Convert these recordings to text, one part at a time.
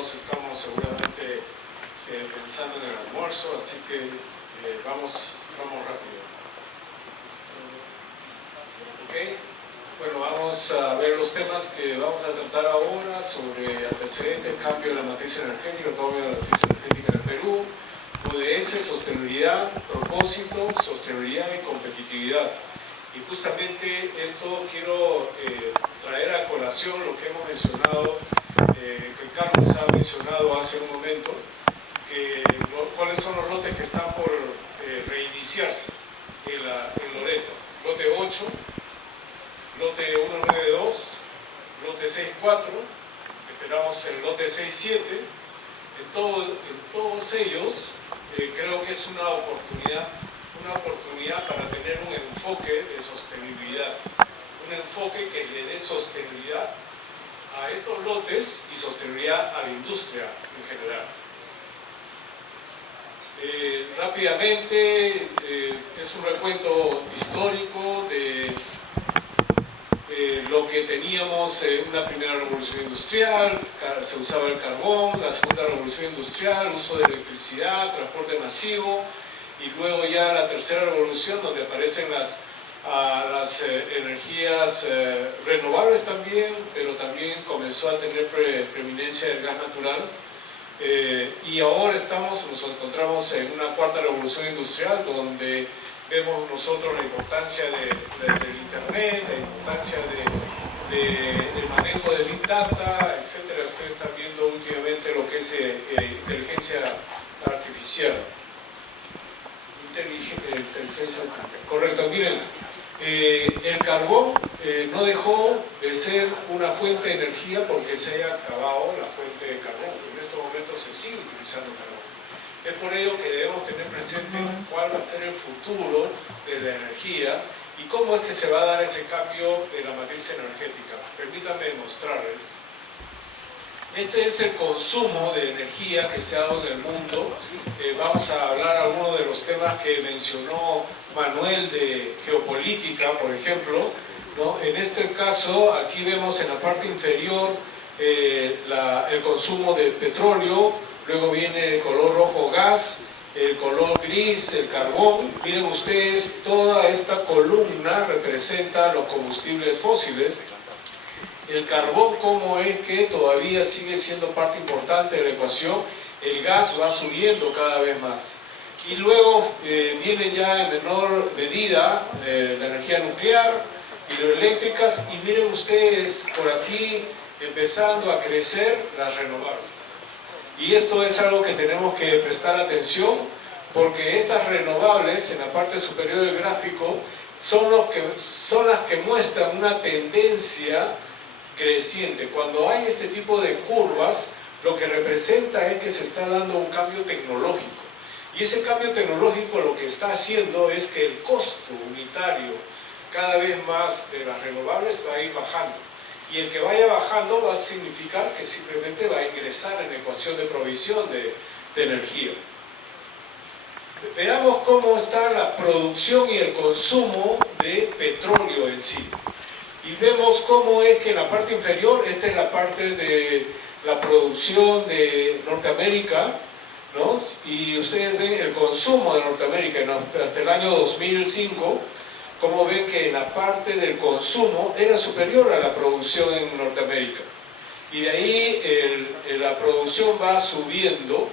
todos estamos seguramente pensando en el almuerzo, así que vamos rápido. ¿Ok? Bueno, vamos a ver los temas que vamos a tratar ahora sobre antecedentes, cambio de la matriz energética, cambio de la matriz energética en el Perú, ODS, sostenibilidad, propósito, sostenibilidad y competitividad. Y justamente esto quiero traer a colación lo que hemos mencionado, que Carlos ha mencionado hace un momento, cuáles son los lotes que están por reiniciarse en Loreto. Lote 8, lote 192, lote 64, esperamos el lote 67. En todos ellos creo que es una oportunidad para tener un enfoque de sostenibilidad, un enfoque que le dé sostenibilidad a estos lotes y sostenibilidad a la industria en general. Rápidamente, es un recuento histórico de lo que teníamos en una primera revolución industrial, se usaba el carbón, la segunda revolución industrial, uso de electricidad, transporte masivo, y luego ya la tercera revolución donde aparecen las energías renovables también, pero también comenzó a tener preeminencia el gas natural. Y ahora nos encontramos en una cuarta revolución industrial donde vemos nosotros la importancia del Internet, la importancia del manejo de Big Data, etc. Ustedes están viendo últimamente lo que es inteligencia artificial. Correcto, miren, el carbón no dejó de ser una fuente de energía porque se haya acabado la fuente de carbón. En estos momentos se sigue utilizando carbón. Es por ello que debemos tener presente cuál va a ser el futuro de la energía y cómo es que se va a dar ese cambio de la matriz energética. Permítanme mostrarles. Este es el consumo de energía que se ha dado en el mundo. Vamos a hablar algunos de los temas que mencionó Manuel de geopolítica, por ejemplo, ¿no? En este caso, aquí vemos en la parte inferior el consumo de petróleo, luego viene el color rojo gas, el color gris, el carbón. Miren ustedes, toda esta columna representa los combustibles fósiles. El carbón, como es que todavía sigue siendo parte importante de la ecuación, el gas va subiendo cada vez más. Y luego viene ya en menor medida la energía nuclear, hidroeléctricas, y miren ustedes por aquí empezando a crecer las renovables. Y esto es algo que tenemos que prestar atención, porque estas renovables, en la parte superior del gráfico, son las que muestran una tendencia creciente. Cuando hay este tipo de curvas, lo que representa es que se está dando un cambio tecnológico. Y ese cambio tecnológico lo que está haciendo es que el costo unitario cada vez más de las renovables va a ir bajando. Y el que vaya bajando va a significar que simplemente va a ingresar en la ecuación de provisión de energía. Veamos cómo está la producción y el consumo de petróleo en sí. Y vemos cómo es que en la parte inferior, esta es la parte de la producción de Norteamérica, ¿no? Y ustedes ven el consumo de Norteamérica hasta el año 2005, como ven que en la parte del consumo era superior a la producción en Norteamérica. Y de ahí la producción va subiendo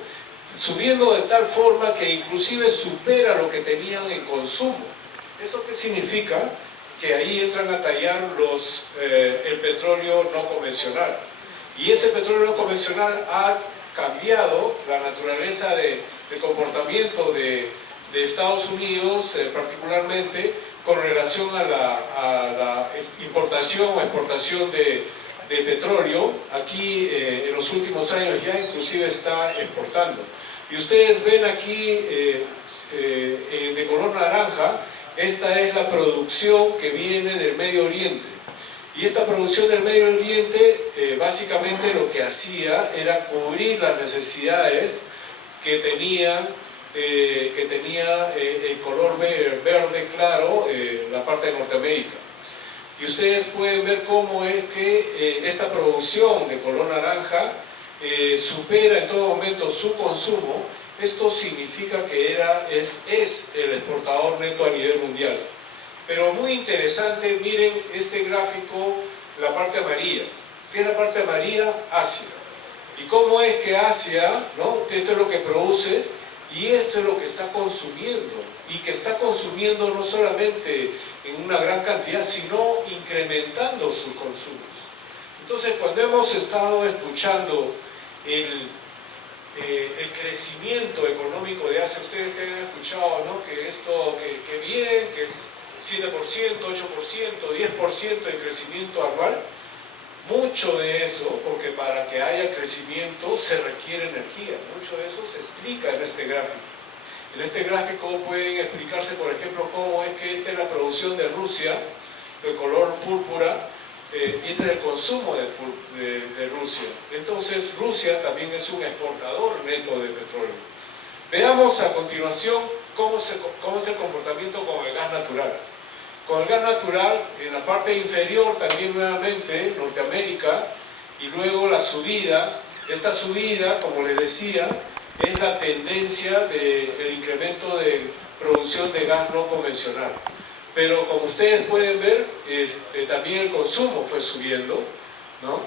de tal forma que inclusive supera lo que tenían en consumo. ¿Eso qué significa? Que ahí entran a tallar el petróleo no convencional. Y ese petróleo no convencional ha cambiado la naturaleza del comportamiento de Estados Unidos, particularmente con relación a la importación o exportación de petróleo. Aquí en los últimos años ya inclusive está exportando. Y ustedes ven aquí de color naranja, esta es la producción que viene del Medio Oriente. Y esta producción del Medio Oriente básicamente lo que hacía era cubrir las necesidades que tenía el color verde claro, la parte de Norteamérica. Y ustedes pueden ver cómo es que esta producción de color naranja supera en todo momento su consumo, esto significa que es el exportador neto a nivel mundial. Pero muy interesante, miren este gráfico, la parte amarilla. ¿Qué es la parte amarilla? Asia. ¿Y cómo es que Asia, ¿no? Esto es lo que produce y esto es lo que está consumiendo? Y que está consumiendo no solamente en una gran cantidad, sino incrementando sus consumos. Entonces, cuando hemos estado escuchando el crecimiento económico de Asia, ustedes han escuchado, ¿no? Que esto, que bien, que es 7%, 8%, 10% de crecimiento anual. Mucho de eso, porque para que haya crecimiento se requiere energía, mucho de eso se explica en este gráfico. En este gráfico pueden explicarse, por ejemplo, cómo es que esta es la producción de Rusia, de color púrpura, y este es el consumo de Rusia. Entonces, Rusia también es un exportador neto de petróleo. Veamos a continuación cómo es el comportamiento con el gas natural. Con el gas natural, en la parte inferior también nuevamente, Norteamérica, y luego la subida. Esta subida, como les decía, es la tendencia del incremento de producción de gas no convencional. Pero como ustedes pueden ver, también el consumo fue subiendo, ¿no?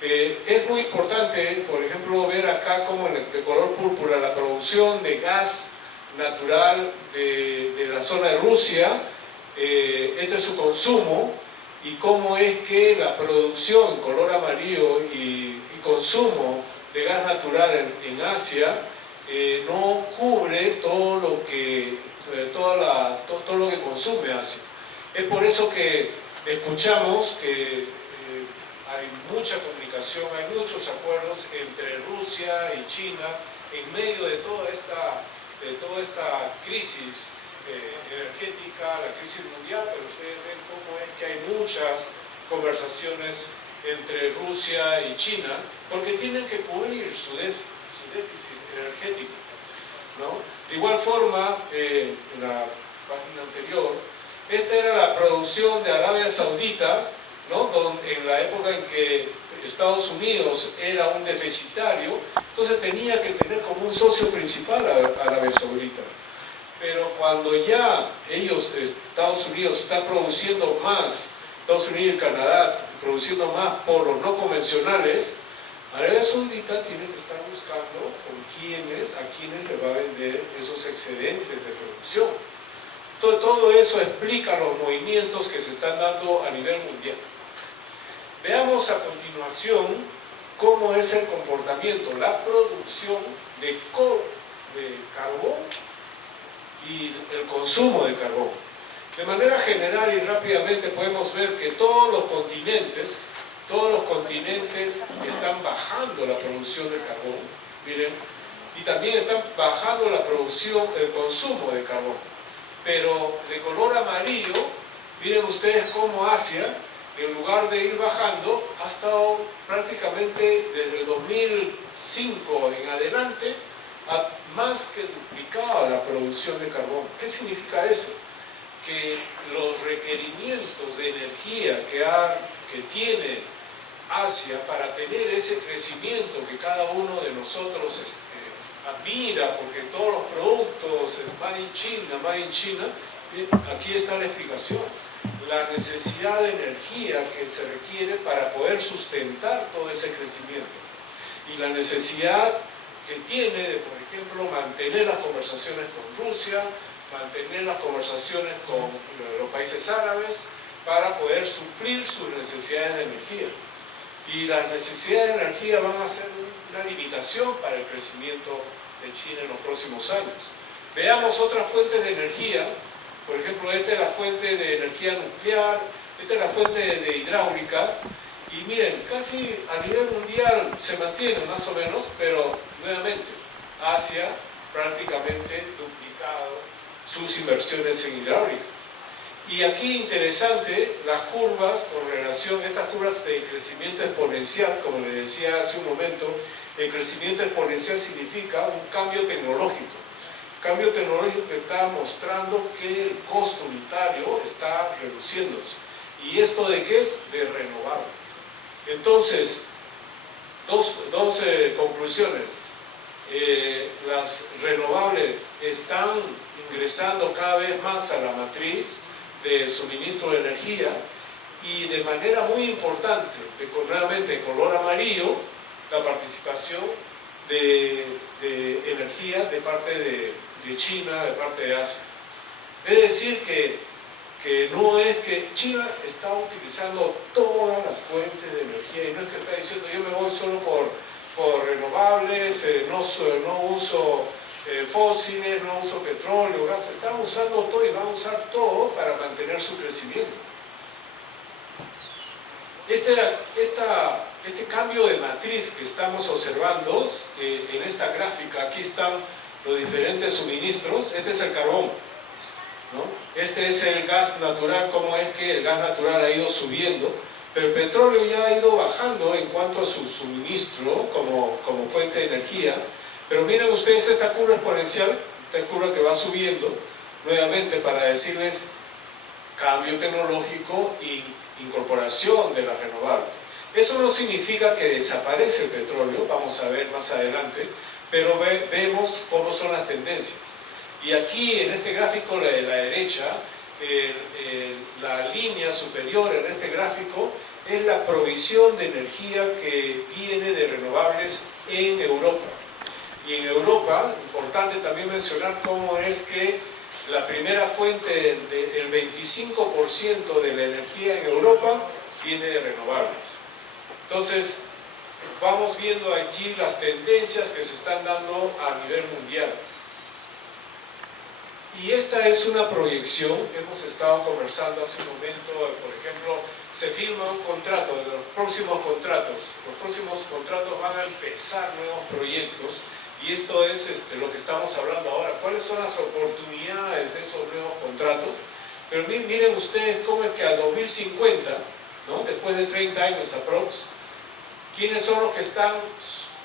Es muy importante, por ejemplo, ver acá como de color púrpura la producción de gas natural de la zona de Rusia. Este es su consumo y cómo es que la producción color amarillo y consumo de gas natural en Asia no cubre todo lo que consume Asia. Es por eso que escuchamos que hay mucha comunicación, hay muchos acuerdos entre Rusia y China en medio de toda esta crisis energética, la crisis mundial, pero ustedes ven cómo es que hay muchas conversaciones entre Rusia y China, porque tienen que cubrir su déficit energético, ¿no? De igual forma, en la página anterior, esta era la producción de Arabia Saudita, ¿no? En la época en que Estados Unidos era un deficitario, entonces tenía que tener como un socio principal a Arabia Saudita. Pero cuando ya Estados Unidos está produciendo más, Estados Unidos y Canadá produciendo más por los no convencionales, Arabia Saudita tiene que estar buscando a quienes le va a vender esos excedentes de producción. Todo eso explica los movimientos que se están dando a nivel mundial. Veamos a continuación cómo es el comportamiento, la producción de carbón y el consumo de carbón. De manera general y rápidamente podemos ver que todos los continentes están bajando la producción de carbón, miren, y también están bajando el consumo de carbón. Pero de color amarillo, miren ustedes cómo Asia, en lugar de ir bajando, ha estado prácticamente desde el 2005 en adelante, ha más que duplicado la producción de carbón. ¿Qué significa eso? Que los requerimientos de energía que tiene Asia para tener ese crecimiento que cada uno de nosotros admira, porque todos los productos made in China, aquí está la explicación. La necesidad de energía que se requiere para poder sustentar todo ese crecimiento y la necesidad que tiene de, por ejemplo, mantener las conversaciones con Rusia, mantener las conversaciones con los países árabes para poder suplir sus necesidades de energía. Y las necesidades de energía van a ser una limitación para el crecimiento de China en los próximos años. Veamos otras fuentes de energía. Por ejemplo, esta es la fuente de energía nuclear, esta es la fuente de hidráulicas, y miren, casi a nivel mundial se mantiene más o menos, pero nuevamente, Asia prácticamente duplicado sus inversiones en hidráulicas. Y aquí interesante, las curvas con relación a estas curvas de crecimiento exponencial, como les decía hace un momento, el crecimiento exponencial significa un cambio tecnológico. Cambio tecnológico que está mostrando que el costo unitario está reduciéndose. ¿Y esto de qué es? De renovables. Entonces, dos conclusiones. Las renovables están ingresando cada vez más a la matriz de suministro de energía y de manera muy importante, nuevamente en color amarillo, la participación de energía de parte de China, de parte de Asia. Es decir que no es que China está utilizando todas las fuentes de energía y no es que está diciendo yo me voy solo por renovables, no uso fósiles, no uso petróleo, gas, están usando todo y van a usar todo para mantener su crecimiento. Este cambio de matriz que estamos observando en esta gráfica, aquí están los diferentes suministros, este es el carbón, ¿no? Este es el gas natural, cómo es que el gas natural ha ido subiendo, pero el petróleo ya ha ido bajando en cuanto a su suministro como fuente de energía. Pero miren ustedes esta curva exponencial, esta curva que va subiendo, nuevamente para decirles cambio tecnológico e incorporación de las renovables. Eso no significa que desaparece el petróleo, vamos a ver más adelante, pero vemos cómo son las tendencias. Y aquí en este gráfico de la derecha, la línea superior en este gráfico es la provisión de energía que viene de renovables en Europa. Y en Europa, importante también mencionar cómo es que la primera fuente, el 25% de la energía en Europa viene de renovables. Entonces, vamos viendo allí las tendencias que se están dando a nivel mundial. Y esta es una proyección, hemos estado conversando hace un momento, por ejemplo, se firma un contrato, los próximos contratos van a empezar nuevos proyectos y esto es lo que estamos hablando ahora. ¿Cuáles son las oportunidades de esos nuevos contratos? Pero miren ustedes cómo es que a 2050, ¿no? Después de 30 años aprox, ¿quiénes son los que están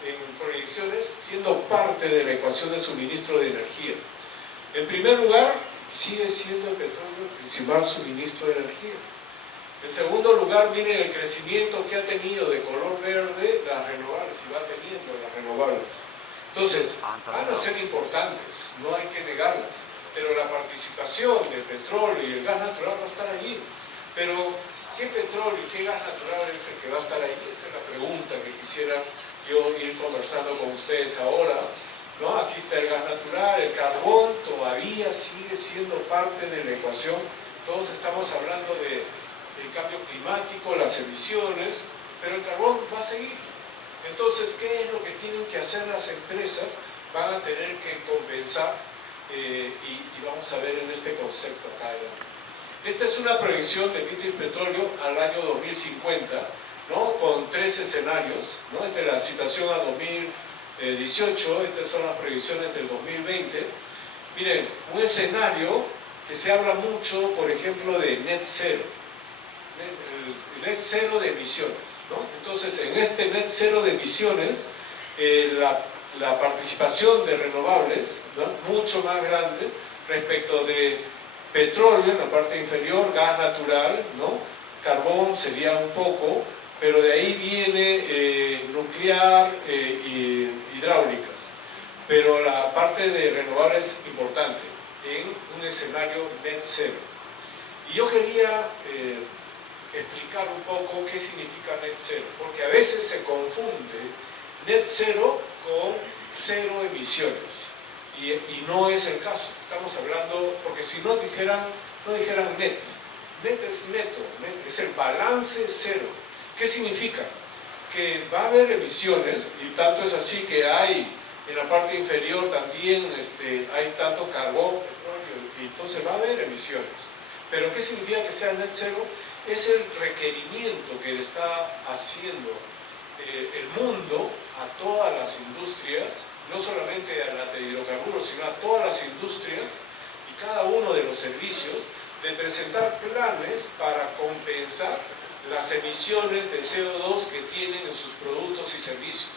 en proyecciones siendo parte de la ecuación de suministro de energía? En primer lugar, sigue siendo el petróleo el principal suministro de energía. En segundo lugar, miren el crecimiento que ha tenido de color verde las renovables y va teniendo las renovables. Entonces, van a ser importantes, no hay que negarlas, pero la participación del petróleo y el gas natural va a estar allí. Pero, ¿qué petróleo y qué gas natural es el que va a estar allí? Esa es la pregunta que quisiera yo ir conversando con ustedes ahora, ¿no? Aquí está el gas natural, el carbón todavía sigue siendo parte de la ecuación. Todos estamos hablando del cambio climático, las emisiones, pero el carbón va a seguir. Entonces, ¿qué es lo que tienen que hacer las empresas? Van a tener que compensar y vamos a ver en este concepto acá adelante. Esta es una proyección de British Petroleum al año 2050, ¿no? Con 3 escenarios, ¿no? Entre la situación a 2018, estas son las proyecciones del 2020. Miren, un escenario que se habla mucho, por ejemplo, de net cero, net cero de emisiones, ¿no? Entonces, en este net cero de emisiones, la participación de renovables, ¿no? Mucho más grande respecto de petróleo en la parte inferior, gas natural, ¿no? Carbón sería un poco, pero de ahí viene nuclear y hidráulicas. Pero la parte de renovables es importante en un escenario net cero. Y yo quería explicar un poco qué significa net cero, porque a veces se confunde net cero con cero emisiones. Y no es el caso. Estamos hablando, porque si no dijeran net. Net es neto, es el balance cero. ¿Qué significa? Que va a haber emisiones, y tanto es así que hay en la parte inferior también hay tanto carbón, petróleo, y entonces va a haber emisiones. Pero ¿qué significa que sea net cero? Es el requerimiento que le está haciendo el mundo a todas las industrias, no solamente a las de hidrocarburos, sino a todas las industrias y cada uno de los servicios, de presentar planes para compensar las emisiones de CO2 que tienen en sus productos y servicios.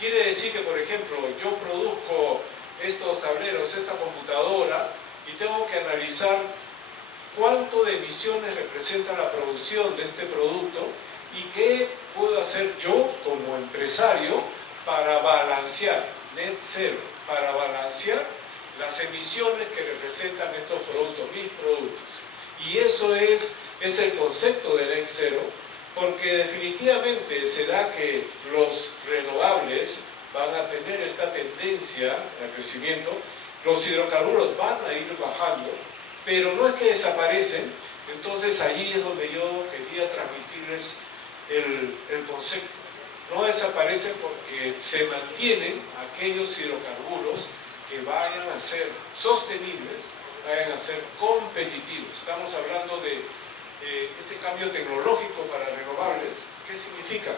Quiere decir que, por ejemplo, yo produzco estos tableros, esta computadora, y tengo que analizar cuánto de emisiones representa la producción de este producto y puedo hacer yo como empresario para balancear, net zero, para balancear las emisiones que representan estos productos, mis productos? Y eso es el concepto de net zero, porque definitivamente se da que los renovables van a tener esta tendencia al crecimiento, los hidrocarburos van a ir bajando, pero no es que desaparecen. Entonces allí es donde yo quería transmitirles el concepto. No desaparecen porque se mantienen aquellos hidrocarburos que vayan a ser sostenibles, vayan a ser competitivos. Estamos hablando de ese cambio tecnológico para renovables. ¿Qué significa?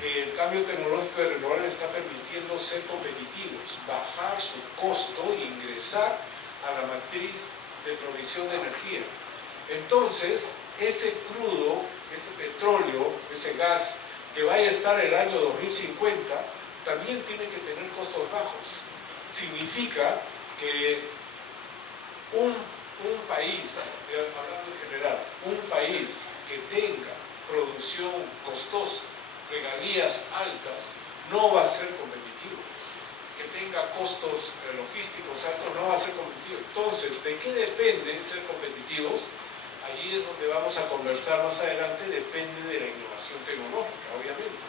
Que el cambio tecnológico de renovables está permitiendo ser competitivos, bajar su costo e ingresar a la matriz de provisión de energía. Entonces, ese crudo, ese petróleo, ese gas que vaya a estar el año 2050, también tiene que tener costos bajos. Significa que un país, hablando en general, un país que tenga producción costosa, regalías altas, no va a ser competitivo. Que tenga costos logísticos altos no va a ser competitivo. Entonces, ¿de qué depende ser competitivos? Allí es donde vamos a conversar más adelante. Depende de la innovación tecnológica, obviamente,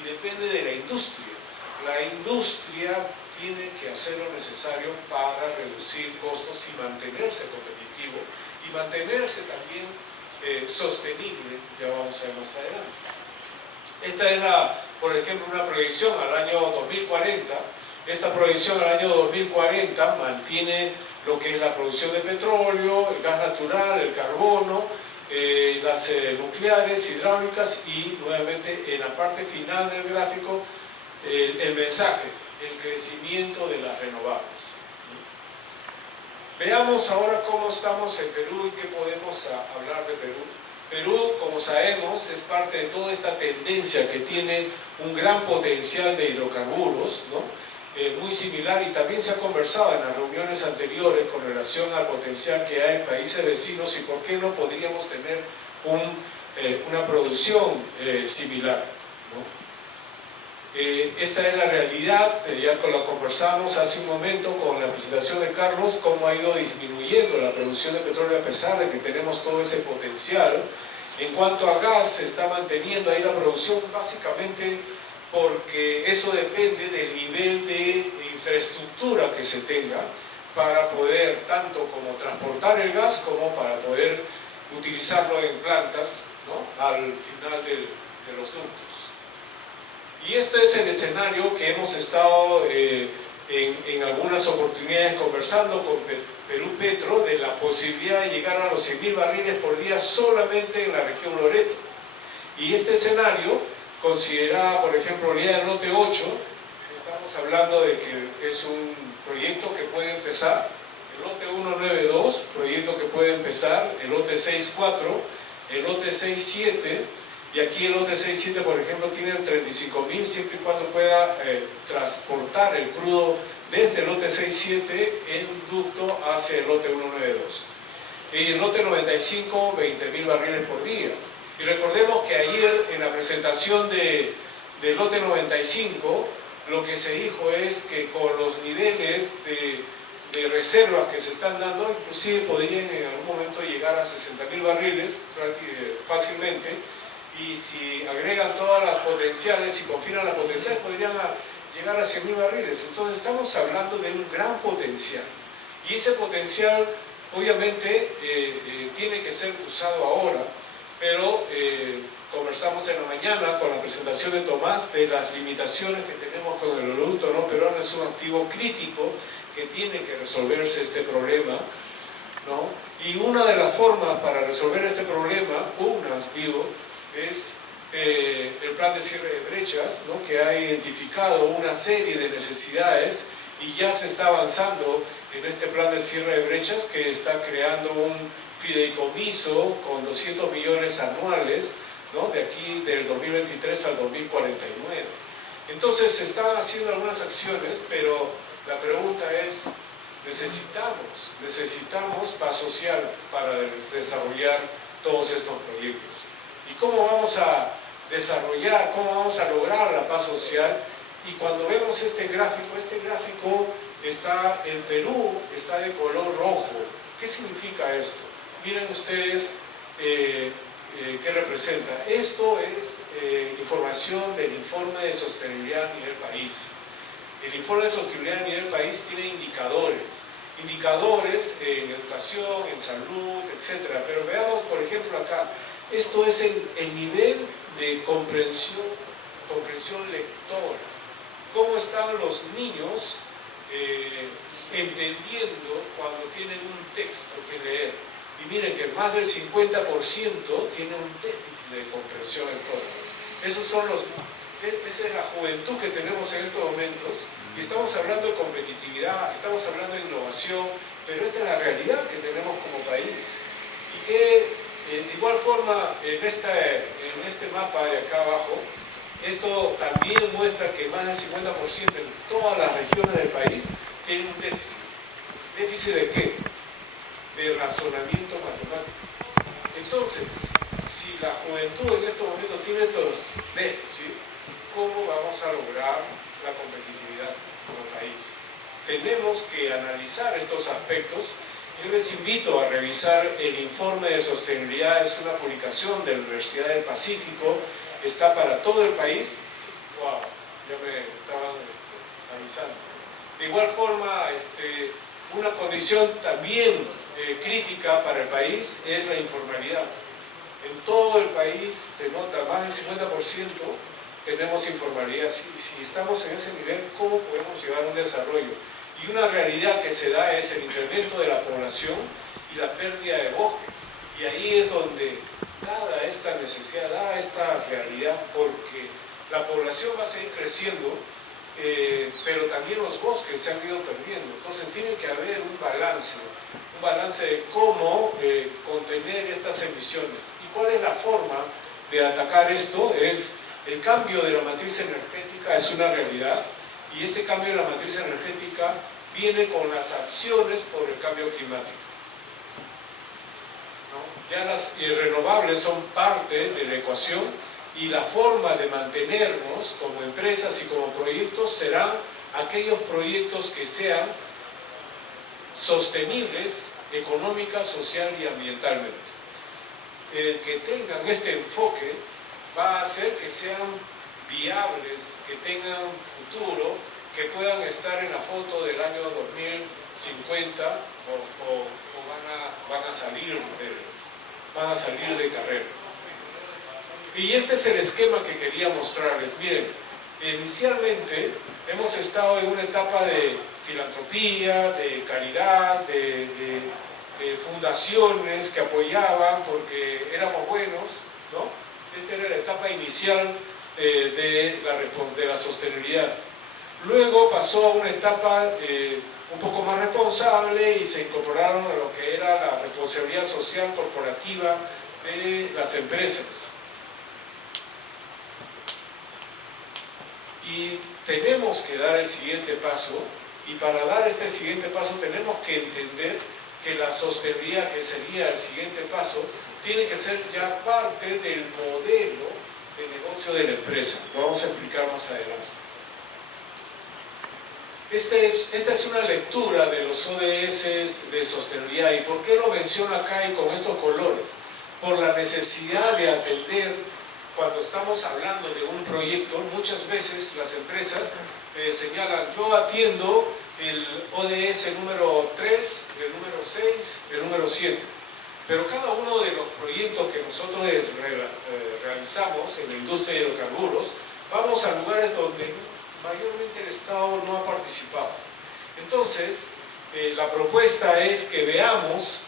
y depende de la industria. La industria tiene que hacer lo necesario para reducir costos y mantenerse competitivo y mantenerse también sostenible. Ya vamos a ver más adelante. Esta es por ejemplo, una proyección al año 2040. Esta proyección al año 2040 mantiene lo que es la producción de petróleo, el gas natural, el carbono, las nucleares, hidráulicas, y nuevamente en la parte final del gráfico el mensaje, el crecimiento de las renovables. Veamos ahora cómo estamos en Perú y qué podemos hablar de Perú. Perú, como sabemos, es parte de toda esta tendencia que tiene un gran potencial de hidrocarburos, ¿no? Muy similar, y también se ha conversado en las reuniones anteriores con relación al potencial que hay en países vecinos y por qué no podríamos tener una producción similar, ¿no? Esta es la realidad. Ya la conversamos hace un momento con la presentación de Carlos, cómo ha ido disminuyendo la producción de petróleo a pesar de que tenemos todo ese potencial. En cuanto a gas, se está manteniendo ahí la producción básicamente porque eso depende del nivel de infraestructura que se tenga para poder tanto como transportar el gas como para poder utilizarlo en plantas, ¿no?, al final de los ductos. Y este es el escenario que hemos estado en algunas oportunidades conversando con Perú Petro, de la posibilidad de llegar a los 100.000 barriles por día solamente en la región Loreto. Y este escenario consideraba, por ejemplo, Línea del Norte 8, estamos hablando de que es un proyecto que puede empezar, el lote 192, proyecto que puede empezar, el lote 64, el lote 67, y aquí el lote 67, por ejemplo, tiene 35.000, siempre y cuando pueda transportar el crudo desde el lote 67 en ducto hacia el lote 192. Y el lote 95, 20.000 barriles por día. Y recordemos que ayer en la presentación del lote 95, lo que se dijo es que con los niveles de reservas que se están dando, inclusive podrían en algún momento llegar a 60.000 barriles fácilmente, y si agregan todas las potenciales y confinan las potenciales, podrían llegar a 100.000 barriles. Entonces estamos hablando de un gran potencial, y ese potencial obviamente tiene que ser usado ahora. Pero conversamos en la mañana con la presentación de Tomás de las limitaciones que tenemos con el oleoducto no peruano. Es un activo crítico que tiene que resolverse este problema, ¿no? Y una de las formas para resolver este problema, es el plan de cierre de brechas, ¿no?, que ha identificado una serie de necesidades y ya se está avanzando en este plan de cierre de brechas, que está creando un fideicomiso con 200 millones anuales, ¿no?, de aquí del 2023 al 2049. Entonces se están haciendo algunas acciones, pero la pregunta es, necesitamos paz social para desarrollar todos estos proyectos. ¿Y cómo vamos a desarrollar, cómo vamos a lograr la paz social. Y cuando vemos este gráfico está en Perú, está de color rojo. ¿Qué significa esto? Miren ustedes qué representa. Esto es información del informe de sostenibilidad a nivel país. El informe de sostenibilidad a nivel país tiene indicadores en educación, en salud, etc. Pero veamos, por ejemplo, acá, esto es el nivel de comprensión lectora. ¿Cómo están los niños entendiendo cuando tienen un texto que leer? Y miren que más del 50% tiene un déficit de comprensión lectora. Esa es la juventud que tenemos en estos momentos, y estamos hablando de competitividad, estamos hablando de innovación, pero esta es la realidad que tenemos como país. Y que de igual forma en este mapa de acá abajo, esto también muestra que más del 50% en todas las regiones del país tienen un déficit. ¿Déficit de qué? De razonamiento matemático. Entonces, si la juventud en estos momentos tiene estos déficits, ¿cómo vamos a lograr la competitividad como país? Tenemos que analizar estos aspectos. Yo les invito a revisar el informe de sostenibilidad. Es una publicación de la Universidad del Pacífico, está para todo el país. Wow, ya me estaban avisando. De igual forma, una condición también crítica para el país es la informalidad. En todo el país se nota, más del 50% tenemos informalidad. Si estamos en ese nivel, ¿cómo podemos llevar un desarrollo? Y una realidad que se da es el incremento de la población y la pérdida de bosques. Y ahí es donde, dada esta necesidad, dada esta realidad, porque la población va a seguir creciendo, pero también los bosques se han ido perdiendo. Entonces tiene que haber un balance de cómo contener estas emisiones. ¿Y cuál es la forma de atacar esto? Es el cambio de la matriz energética, es una realidad, y ese cambio de la matriz energética viene con las acciones por el cambio climático. ¿No? Ya las renovables son parte de la ecuación, y la forma de mantenernos como empresas y como proyectos serán aquellos proyectos que sean sostenibles económica, social y ambientalmente. Que tengan este enfoque va a hacer que sean viables, que tengan futuro, que puedan estar en la foto del año 2050 o van a salir de carrera. Y este es el esquema que quería mostrarles. Miren, inicialmente hemos estado en una etapa de filantropía, de caridad, de fundaciones que apoyaban porque éramos buenos, ¿no? Esta era la etapa inicial de la sostenibilidad. Luego pasó a una etapa un poco más responsable y se incorporaron a lo que era la responsabilidad social corporativa de las empresas. Y tenemos que dar el siguiente paso, y para dar este siguiente paso tenemos que entender que la sostenibilidad, que sería el siguiente paso, tiene que ser ya parte del modelo de negocio de la empresa. Lo vamos a explicar más adelante. Esta es una lectura de los ODS de sostenibilidad. ¿Y por qué lo menciono acá y con estos colores? Por la necesidad de atender. Cuando estamos hablando de un proyecto, muchas veces las empresas señalan: yo atiendo el ODS número 3, el número 6, el número 7. Pero cada uno de los proyectos que nosotros realizamos en la industria de hidrocarburos, vamos a lugares donde mayormente el Estado no ha participado. Entonces, la propuesta es que veamos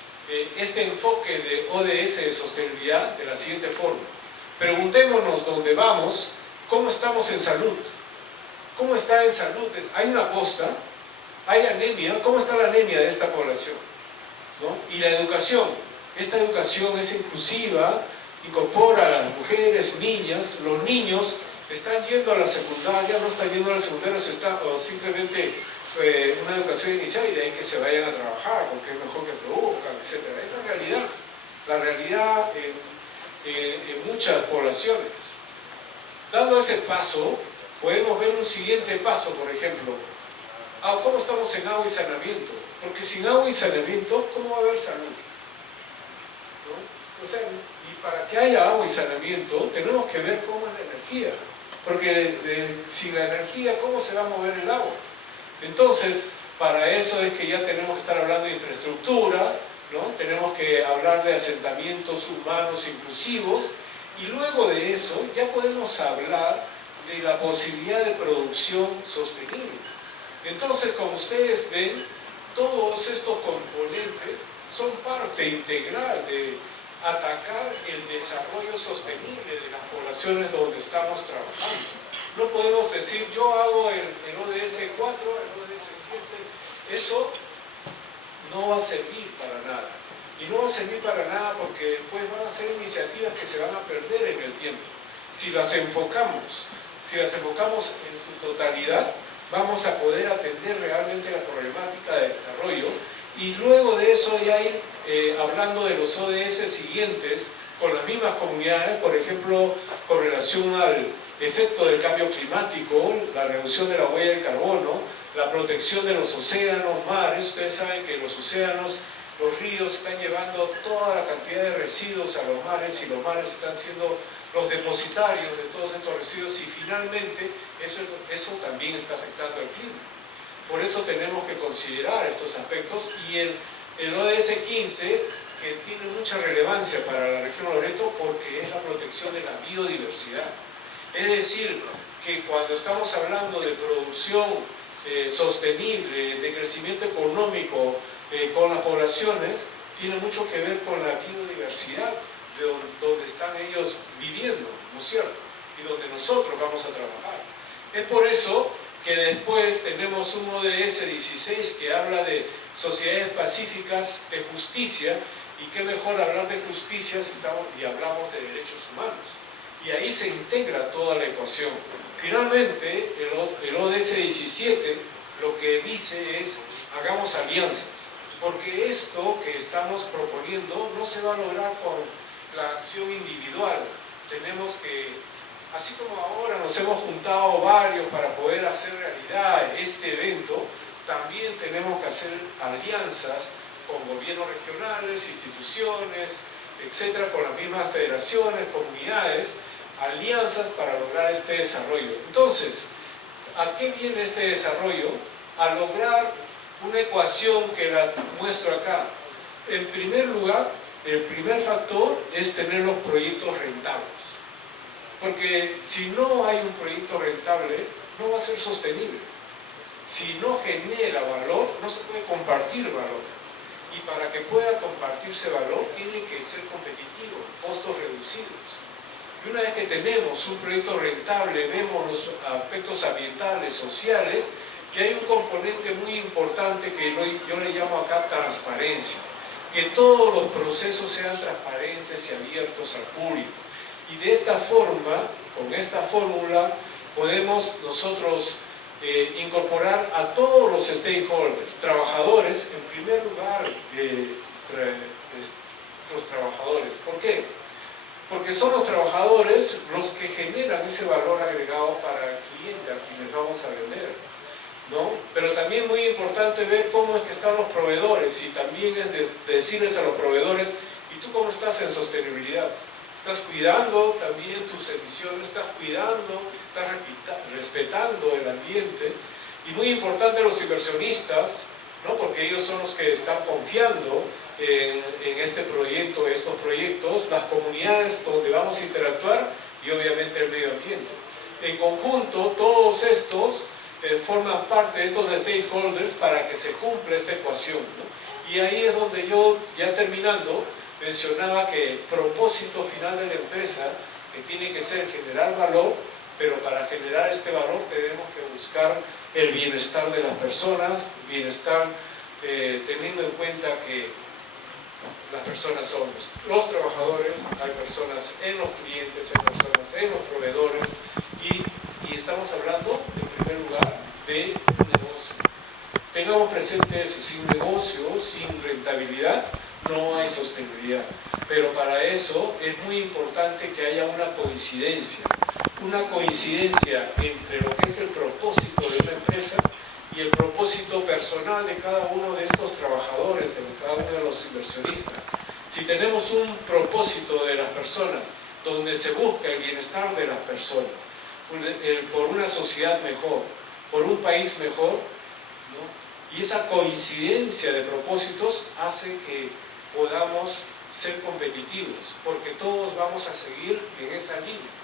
este enfoque de ODS de sostenibilidad de la siguiente forma. Preguntémonos dónde vamos, cómo estamos en salud. ¿Cómo está en salud? ¿Hay una posta? ¿Hay anemia? ¿Cómo está la anemia de esta población? ¿No? Y la educación. Esta educación es inclusiva, incorpora a las mujeres, niñas. Los niños están yendo a la secundaria, no están yendo a la secundaria, o simplemente una educación inicial, y de ahí que se vayan a trabajar, porque es mejor que produzcan, etc. Es la realidad. La realidad en muchas poblaciones. Dando ese paso, podemos ver un siguiente paso, por ejemplo. ¿Cómo estamos en agua y saneamiento? Porque sin agua y saneamiento, ¿cómo va a haber salud? ¿No? O sea, y para que haya agua y saneamiento, tenemos que ver cómo es la energía. Porque sin la energía, ¿cómo se va a mover el agua? Entonces, para eso es que ya tenemos que estar hablando de infraestructura, ¿no? Tenemos que hablar de asentamientos humanos inclusivos, y luego de eso ya podemos hablar de la posibilidad de producción sostenible. Entonces, como ustedes ven, todos estos componentes son parte integral de atacar el desarrollo sostenible de las poblaciones donde estamos trabajando. No podemos decir, yo hago el ODS 4, el ODS 7, eso no va a servir para nada. Y no va a servir para nada porque después van a ser iniciativas que se van a perder en el tiempo. Si las enfocamos en su totalidad, vamos a poder atender realmente la problemática de desarrollo, y luego de eso ya ir hablando de los ODS siguientes con las mismas comunidades, por ejemplo, con relación al efecto del cambio climático, la reducción de la huella del carbono, la protección de los océanos, mares. Ustedes saben que los océanos, los ríos están llevando toda la cantidad de residuos a los mares, y los mares están siendo los depositarios de todos estos residuos, y finalmente eso también está afectando al clima. Por eso tenemos que considerar estos aspectos, y el ODS 15, que tiene mucha relevancia para la región Loreto porque es la protección de la biodiversidad. Es decir, que cuando estamos hablando de producción sostenible, de crecimiento económico con las poblaciones, tiene mucho que ver con la biodiversidad de donde están ellos viviendo, ¿no es cierto? Y donde nosotros vamos a trabajar. Es por eso que después tenemos un ODS 16 que habla de sociedades pacíficas de justicia, y qué mejor hablar de justicia si hablamos de derechos humanos. Y ahí se integra toda la ecuación. Finalmente, el ODS 17 lo que dice es, hagamos alianzas, porque esto que estamos proponiendo no se va a lograr con la acción individual. Tenemos que, así como ahora nos hemos juntado varios para poder hacer realidad este evento, también tenemos que hacer alianzas con gobiernos regionales, instituciones, etcétera, con las mismas federaciones, comunidades, alianzas para lograr este desarrollo. Entonces, ¿a qué viene este desarrollo? A lograr una ecuación que la muestro acá. En primer lugar, el primer factor es tener los proyectos rentables. Porque si no hay un proyecto rentable, no va a ser sostenible. Si no genera valor, no se puede compartir valor. Y para que pueda compartirse valor, tiene que ser competitivo, costos reducidos. Y una vez que tenemos un proyecto rentable, vemos los aspectos ambientales, sociales, y hay un componente muy importante que yo le llamo acá transparencia. Que todos los procesos sean transparentes y abiertos al público. Y de esta forma, con esta fórmula, podemos nosotros incorporar a todos los stakeholders, trabajadores, en primer lugar, los trabajadores. ¿Por qué? Porque son los trabajadores los que generan ese valor agregado para el cliente, a quien les vamos a vender, ¿no? Pero también muy importante ver cómo es que están los proveedores, y también es decirles a los proveedores, ¿y tú cómo estás en sostenibilidad? ¿Estás cuidando también tus emisiones? ¿Estás cuidando? ¿Estás respetando el ambiente? Y muy importante los inversionistas, ¿no? Porque ellos son los que están confiando en este proyecto, estos proyectos, las comunidades donde vamos a interactuar, y obviamente el medio ambiente. En conjunto, todos estos forman parte de estos stakeholders para que se cumpla esta ecuación, ¿no? Y ahí es donde yo, ya terminando, mencionaba que el propósito final de la empresa, que tiene que ser generar valor, pero para generar este valor tenemos que buscar el bienestar de las personas, bienestar teniendo en cuenta que las personas son los trabajadores, hay personas en los clientes, hay personas en los proveedores, y estamos hablando, en primer lugar, de negocio. Tengamos presente eso, sin negocio, sin rentabilidad, no hay sostenibilidad. Pero para eso es muy importante que haya una coincidencia una coincidencia entre lo que es el propósito de una empresa y el propósito personal de cada uno de estos trabajadores, de cada uno de los inversionistas. Si tenemos un propósito de las personas, donde se busca el bienestar de las personas, por una sociedad mejor, por un país mejor, ¿no? Y esa coincidencia de propósitos hace que podamos ser competitivos, porque todos vamos a seguir en esa línea,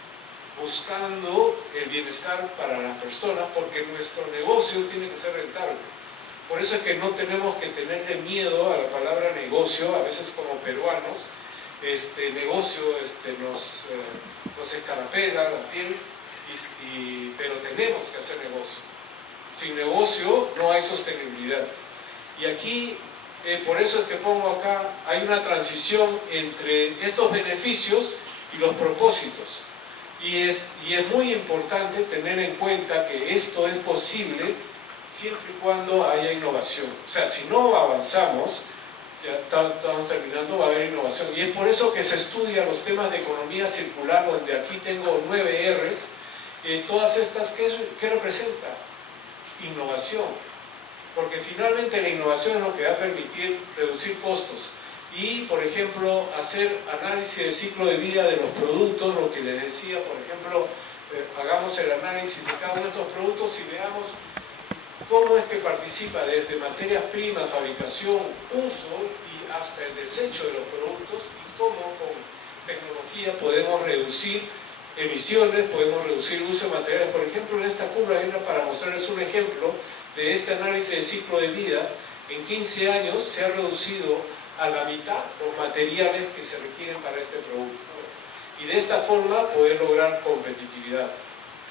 buscando el bienestar para las personas, porque nuestro negocio tiene que ser rentable. Por eso es que no tenemos que tenerle miedo a la palabra negocio. A veces como peruanos, negocio nos escarapela la piel, pero tenemos que hacer negocio. Sin negocio no hay sostenibilidad. Y aquí, por eso es que pongo acá, hay una transición entre estos beneficios y los propósitos. Y es muy importante tener en cuenta que esto es posible siempre y cuando haya innovación. O sea, si no avanzamos, ya estamos terminando, va a haber innovación. Y es por eso que se estudian los temas de economía circular, donde aquí tengo 9 R's. Todas estas, ¿qué representa? Innovación. Porque finalmente la innovación es lo que va a permitir reducir costos. Y, por ejemplo, hacer análisis de ciclo de vida de los productos, lo que les decía, por ejemplo, hagamos el análisis de cada uno de estos productos y veamos cómo es que participa desde materias primas, fabricación, uso y hasta el desecho de los productos, y cómo con tecnología podemos reducir emisiones, podemos reducir el uso de materiales. Por ejemplo, en esta curva era para mostrarles un ejemplo de este análisis de ciclo de vida. En 15 años se ha reducido a la mitad los materiales que se requieren para este producto. Y de esta forma poder lograr competitividad.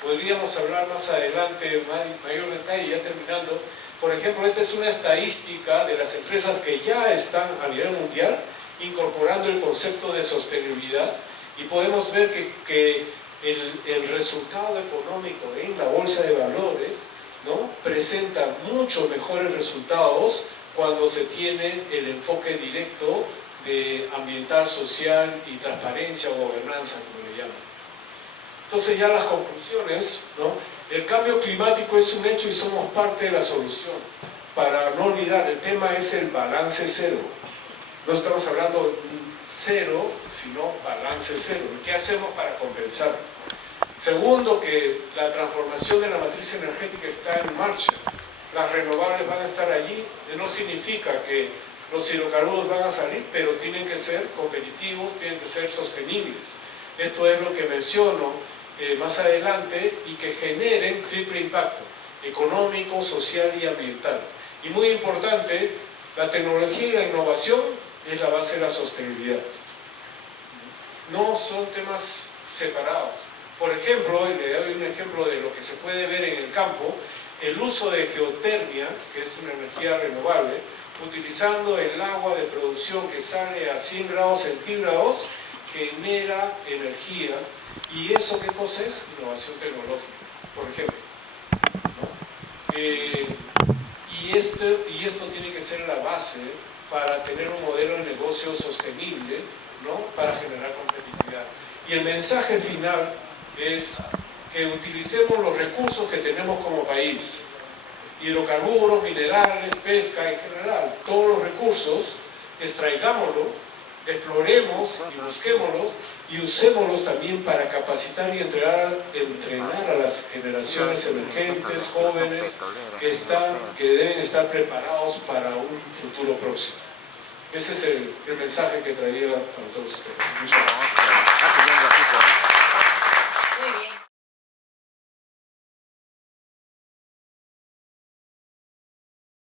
Podríamos hablar más adelante, mayor detalle, ya terminando. Por ejemplo, esta es una estadística de las empresas que ya están a nivel mundial incorporando el concepto de sostenibilidad, y podemos ver que el resultado económico en la bolsa de valores, ¿no?, presenta mucho mejores resultados cuando se tiene el enfoque directo de ambiental, social y transparencia o gobernanza, como le llaman. Entonces ya las conclusiones, ¿no? El cambio climático es un hecho y somos parte de la solución. Para no olvidar, el tema es el balance cero. No estamos hablando de cero, sino balance cero. ¿Qué hacemos para compensar? Segundo, que la transformación de la matriz energética está en marcha. Las renovables van a estar allí. No significa que los hidrocarburos van a salir, pero tienen que ser competitivos, tienen que ser sostenibles. Esto es lo que menciono más adelante, y que generen triple impacto: económico, social y ambiental. Y muy importante, la tecnología y la innovación es la base de la sostenibilidad. No son temas separados. Por ejemplo, y le doy un ejemplo de lo que se puede ver en el campo, el uso de geotermia, que es una energía renovable, utilizando el agua de producción que sale a 100 grados centígrados, genera energía. ¿Y eso qué cosa es? Innovación tecnológica, por ejemplo, ¿no? Y esto tiene que ser la base para tener un modelo de negocio sostenible, ¿no?, para generar competitividad. Y el mensaje final es que utilicemos los recursos que tenemos como país: hidrocarburos, minerales, pesca en general, todos los recursos, extraigámoslos, exploremos y busquémoslos, y usémoslos también para capacitar y entrenar a las generaciones emergentes, jóvenes, que deben estar preparados para un futuro próximo. Ese es el mensaje que traía para todos ustedes. Muchas gracias.